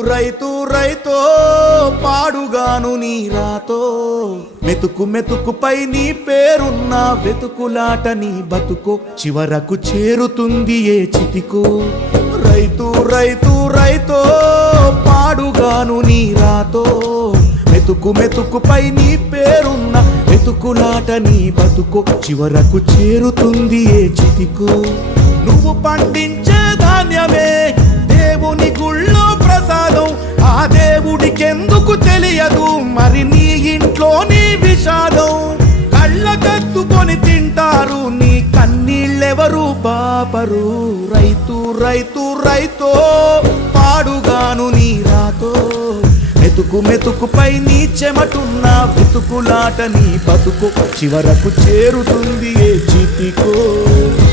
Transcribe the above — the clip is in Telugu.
రైతు రైతో పాడుగాను నీ రాతో మెతుకు మెతుకుపై నీ పేరున్న వెతుకులాట నీ బతుకో చివరకు చేరుతుంది ఏ చితికో రైతు రైతు రైతో పాడుగాను నీ రాతో మెతుకు మెతుకుపై నీ పేరున్న వెతుకులాట నీ బతుకో చివరకు చేరుతుంది ఏ చితికో నువ్వు పండించే ధాన్యమే దేవుని గుళ్ళో ప్రసాదం ఆ దేవుడికెందుకు తెలియదు మరి నీ ఇంట్లో నీ విషాదం కళ్ళకత్తుకొని తింటారు నీ కన్నీళ్ళెవరు పాపరు రైతు రైతు రైతో పాడుగాను నీ రాతో మెతుకు మెతుకుపై నీ చెమటున్న వెతుకులాట నీ బతుకు చివరకు చేరుతుంది ఏ చితికో